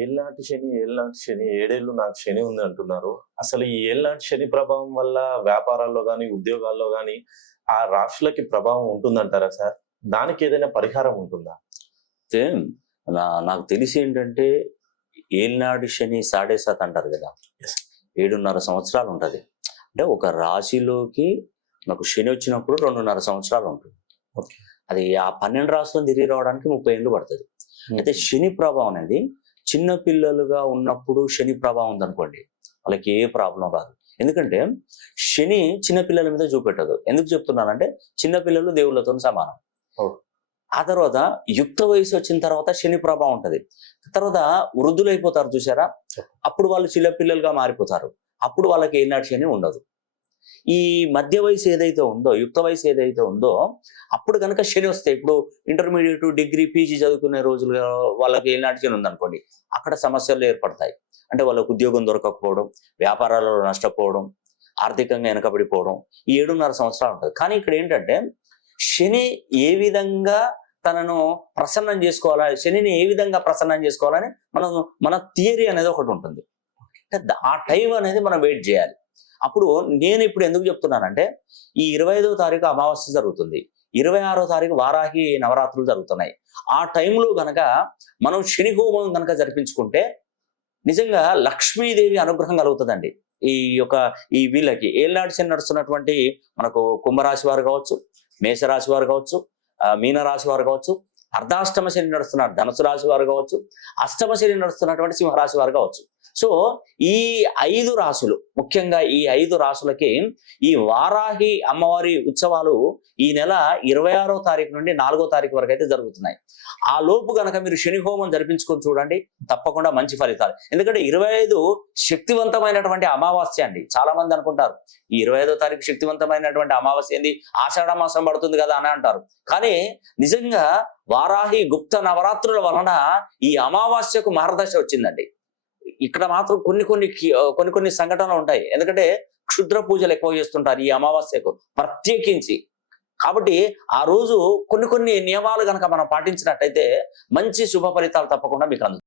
ఏళ్ళనాటి శని, ఏడేళ్ళు నాకు శని ఉంది అంటున్నారు. అసలు ఈ ఏళ్ళనాటి శని ప్రభావం వల్ల వ్యాపారాల్లో గాని, ఉద్యోగాల్లో గాని ఆ రాశులకి ప్రభావం ఉంటుందంటారా సార్? దానికి ఏదైనా పరిహారం ఉంటుందా? అయితే నాకు తెలిసి ఏంటంటే ఏలినాటి శని సాడే సాత్ అంటారు కదా. యెస్. 7.5 సంవత్సరాలు ఉంటది. అంటే ఒక రాశిలోకి నాకు శని వచ్చినప్పుడు 2.5 సంవత్సరాలు ఉంటుంది. ఓకే. అది ఆ 12 రాశులను తిరిగి రావడానికి 30 ఏళ్ళు పడుతుంది. అయితే శని ప్రభావం అనేది చిన్న పిల్లలుగా ఉన్నప్పుడు శని ప్రభావం ఉందనుకోండి, వాళ్ళకి ఏ ప్రాబ్లం రాదు. ఎందుకంటే శని చిన్న పిల్లల మీద చూపెట్టదు. ఎందుకు చెప్తున్నానంటే చిన్నపిల్లలు దేవుళ్ళతో సమానం. ఆ తర్వాత యుక్త వయసు వచ్చిన తర్వాత శని ప్రభావం ఉంటది. తర్వాత వృద్ధులైపోతారు చూసారా, అప్పుడు వాళ్ళు చిన్న పిల్లలుగా మారిపోతారు. అప్పుడు వాళ్ళకి ఏనాటి శని ఉండదు. ఈ మధ్య వయసు ఏదైతే ఉందో, యుక్త వయసు ఏదైతే ఉందో, అప్పుడు కనుక శని వస్తే, ఇప్పుడు ఇంటర్మీడియట్, డిగ్రీ, పీజీ చదువుకునే రోజులుగా వాళ్ళకి ఏనాటి శని ఉందనుకోండి, అక్కడ సమస్యలు ఏర్పడతాయి. అంటే వాళ్ళకు ఉద్యోగం దొరకకపోవడం, వ్యాపారాలలో నష్టపోవడం, ఆర్థికంగా వెనకబడిపోవడం, ఈ 7.5 సంవత్సరాలు ఉంటుంది. కానీ ఇక్కడ ఏంటంటే శని ఏ విధంగా తనను ప్రసన్నం చేసుకోవాలా, శనిని ఏ విధంగా ప్రసన్నం చేసుకోవాలని మన థియరీ అనేది ఒకటి ఉంటుంది. అంటే ఆ టైం అనేది మనం వెయిట్ చేయాలి. అప్పుడు నేను ఇప్పుడు ఎందుకు చెప్తున్నానంటే, ఈ 25వ తారీఖు అమావాస్య జరుగుతుంది, 26వ తారీఖు వారాహి నవరాత్రులు జరుగుతున్నాయి. ఆ టైంలో గనక మనం శని హోమం గనక జరిపించుకుంటే నిజంగా లక్ష్మీదేవి అనుగ్రహం కలుగుతుందండి. ఈ వీళ్ళకి ఏళ్ళనాటి శని నడుస్తున్నటువంటి మనకు కుంభరాశి వారు కావచ్చు, మేషరాశి వారు కావచ్చు, మీనరాశి వారు కావచ్చు, అర్ధాష్టమ శని నడుస్తున్న ధనుసు రాశి వారు కావచ్చు, అష్టమ శని నడుస్తున్నటువంటి సింహరాశి వారు కావచ్చు. సో ఈ 5 రాశులు, ముఖ్యంగా ఈ 5 రాశులకి ఈ వారాహి అమ్మవారి ఉత్సవాలు ఈ నెల 26వ తారీఖు నుండి 4వ తారీఖు వరకు అయితే జరుగుతున్నాయి. ఆ లోపు గనక మీరు శని హోమం జరిపించుకొని చూడండి, తప్పకుండా మంచి ఫలితాలు. ఎందుకంటే 25 శక్తివంతమైనటువంటి అమావాస్య అండి. చాలా మంది అనుకుంటారు ఈ 25వ తారీఖు శక్తివంతమైనటువంటి అమావాస్య ఏంది, ఆషాఢ మాసం పడుతుంది కదా అని అంటారు. కానీ నిజంగా వారాహి గుప్త నవరాత్రుల వలన ఈ అమావాస్యకు మహర్దశ వచ్చిందండి. ఇక్కడ మాత్రం కొన్ని సంఘటనలు ఉంటాయి. ఎందుకంటే క్షుద్ర పూజలు ఎక్కువ చేస్తుంటారు ఈ అమావాస్యకు ప్రత్యేకించి. కాబట్టి ఆ రోజు కొన్ని నియమాలు కనుక మనం పాటించినట్టయితే మంచి శుభ ఫలితాలు తప్పకుండా మీకు అందుతాయి.